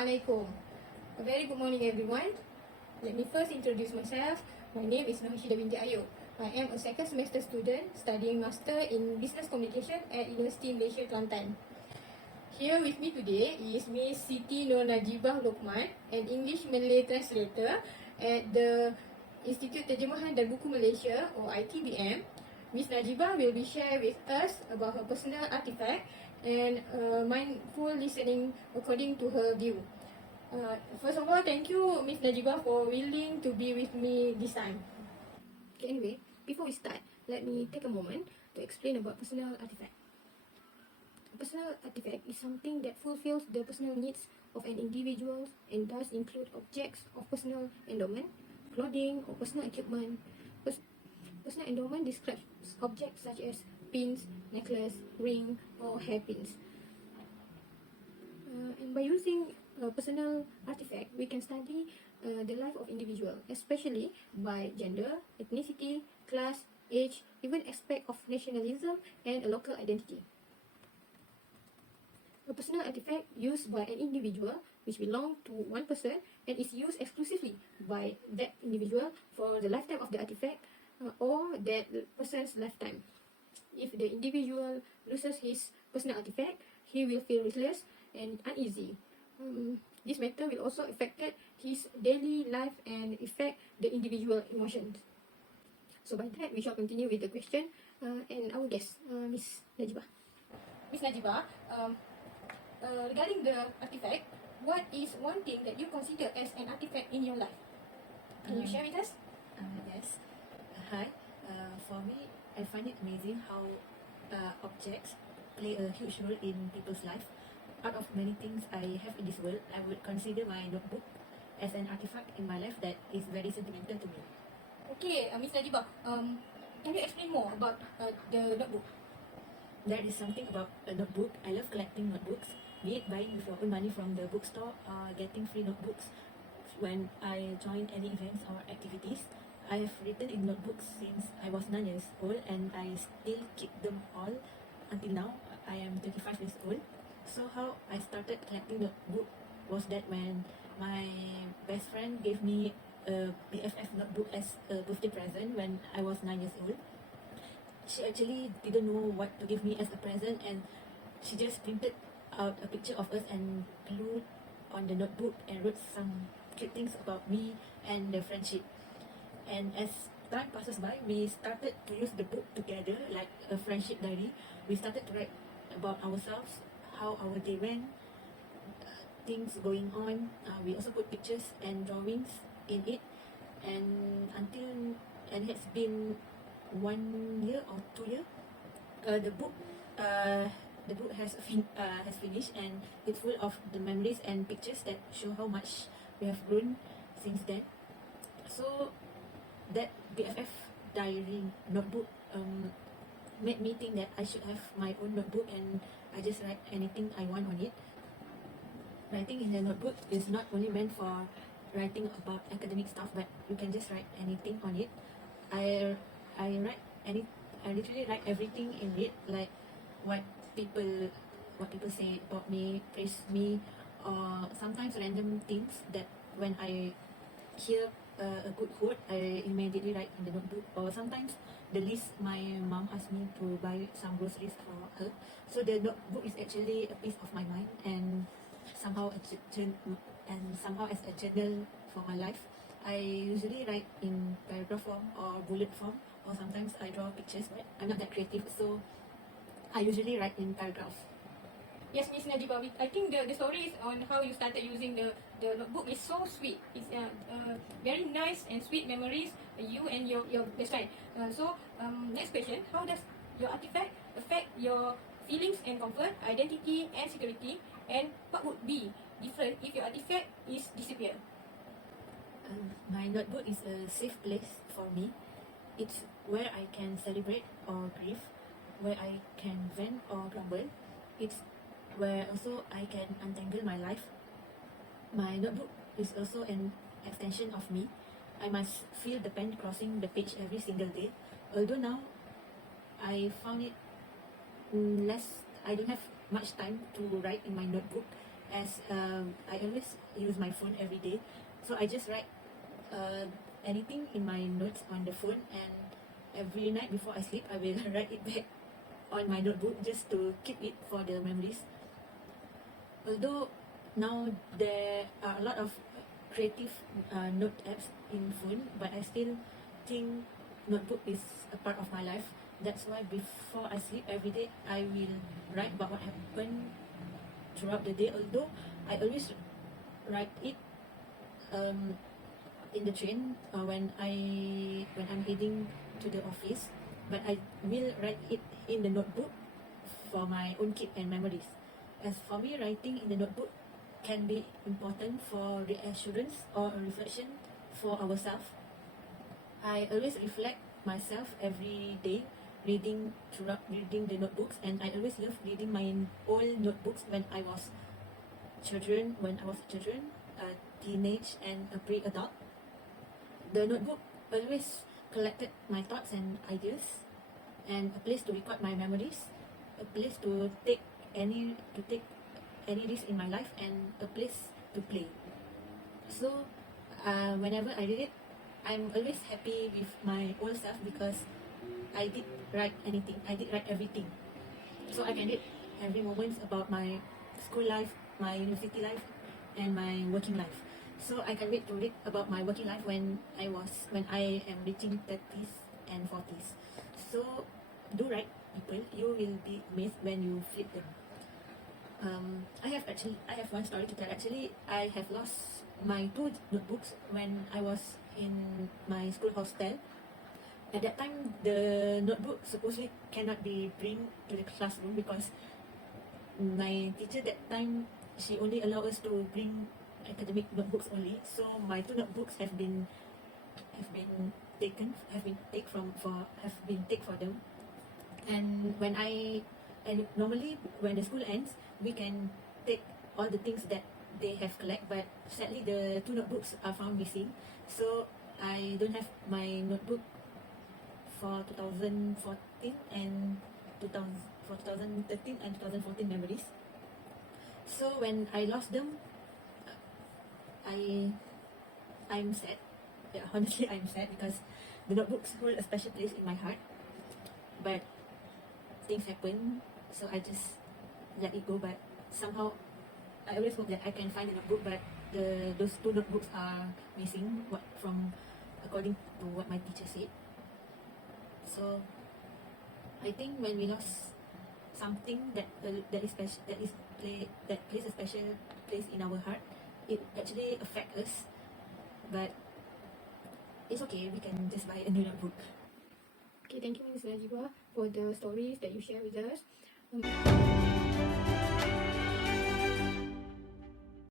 Assalamualaikum. A very good morning everyone. Let me first introduce myself. My name is Norhasydah binti Ayub. I am a second semester student studying Master in Business Communication at University Malaysia Kelantan. Here with me today is Miss Siti Nur Najibah Lokman, an English Malay translator at the Institute Terjemahan dan Buku Malaysia or ITBM. Miss Najibah will be share with us about her personal artifact and mindful listening according to her view. First of all, thank you Miss Najibah for willing to be with me this time. Okay, anyway, before we start, let me take a moment to explain about personal artifact. A personal artifact is something that fulfills the personal needs of an individual and does include objects of personal endowment, clothing or personal equipment. Personal endowment describes objects such as pins, necklace, ring or hairpins. And by using a personal artifact, we can study the life of individual, especially by gender, ethnicity, class, age, even aspect of nationalism and a local identity. A personal artifact used by an individual which belongs to one person and is used exclusively by that individual for the lifetime of the artifact or that person's lifetime. If the individual loses his personal artifact, he will feel restless and uneasy. This matter will also affect his daily life and affect the individual emotions. So by that, we shall continue with the question and our guest, Miss Najibah. Miss Najibah, regarding the artifact, what is one thing that you consider as an artifact in your life? Can you share with us? Yes. Hi. For me, I find it amazing how objects play a huge role in people's life. Out of many things I have in this world, I would consider my notebook as an artifact in my life that is very sentimental to me. Okay, Miss Najibah, can you explain more about the notebook? There is something about a notebook. I love collecting notebooks, be it buying with your own money from the bookstore or getting free notebooks when I join any events or activities. I have written in notebooks since I was 9 years old and I still keep them all until now. I am 25 years old. So how I started collecting notebook was that when my best friend gave me a BFF notebook as a birthday present when I was 9 years old. She actually didn't know what to give me as a present and she just printed out a picture of us and glued on the notebook and wrote some cute things about me and the friendship. And as time passes by, we started to use the book together like a friendship diary. We started to write about ourselves, how our day went, things going on. We also put pictures and drawings in it, and it's been 1 year or 2 years. The book has finished and it's full of the memories and pictures that show how much we have grown since then. So that BFF diary notebook made me think that I should have my own notebook and I just write anything I want on it. Writing in the notebook is not only meant for writing about academic stuff, but you can just write anything on it. I literally write everything in it, like what people say about me, praise me, or sometimes random things that when I hear a good quote, I immediately write in the notebook. Or sometimes the list my mom asked me to buy some groceries for her. So the notebook is actually a piece of my mind and somehow as a journal for my life. I usually write in paragraph form or bullet form, or sometimes I draw pictures, but I'm not that creative, so I usually write in paragraphs. Yes, Miss Najibah, I think the stories on how you started using the notebook is so sweet. It's very nice and sweet memories, you and your best friend. Next question, how does your artifact affect your feelings and comfort, identity and security, and what would be different if your artifact is disappear? My notebook is a safe place for me. It's where I can celebrate or grieve, where I can vent or grumble. It's where also I can untangle my life. My notebook is also an extension of me. I must feel the pen crossing the page every single day. Although now I found it I don't have much time to write in my notebook. as I always use my phone every day, so I just write anything in my notes on the phone, and every night before I sleep I will write it back on my notebook just to keep it for the memories. Although now there are a lot of creative note apps in phone, but I still think notebook is a part of my life. That's why before I sleep every day I will write about what happened throughout the day. Although I always write it in the train when I'm heading to the office, but I will write it in the notebook for my own keep and memories. As for me, writing in the notebook can be important for reassurance or a reflection for ourselves. I always reflect myself every day reading the notebooks, and I always love reading my old notebooks when I was children, a teenage and a pre-adult. The notebook always collected my thoughts and ideas, and a place to record my memories, a place to take any risk in my life, and a place to play. So whenever I read it, I'm always happy with my old self because I did write everything. So I can read every moment about my school life, my university life, and my working life. So I can wait to read about my working life when I am reaching 30s and 40s. So do write, people. You will be amazed when you flip them. I have one story to tell. Actually, I have lost my 2 notebooks when I was in my school hostel. At that time, the notebook supposedly cannot be bring to the classroom because my teacher that time, she only allowed us to bring academic notebooks only. So my 2 notebooks have been taken for them. And normally when the school ends, we can take all the things that they have collect, but sadly the 2 notebooks are found missing. So I don't have my notebook for 2014 and 2013 and 2014 memories. So when I lost them, I'm sad. Yeah, honestly, I'm sad because the notebooks hold a special place in my heart. But things happen, so I just let it go. But somehow, I always hope that I can find the notebook. But those 2 notebooks are missing. According to what my teacher said. So I think when we lost something that plays a special place in our heart, it actually affects us. But it's okay, we can just buy a new notebook. Okay, thank you, Ms. Najiba, for the stories that you share with us.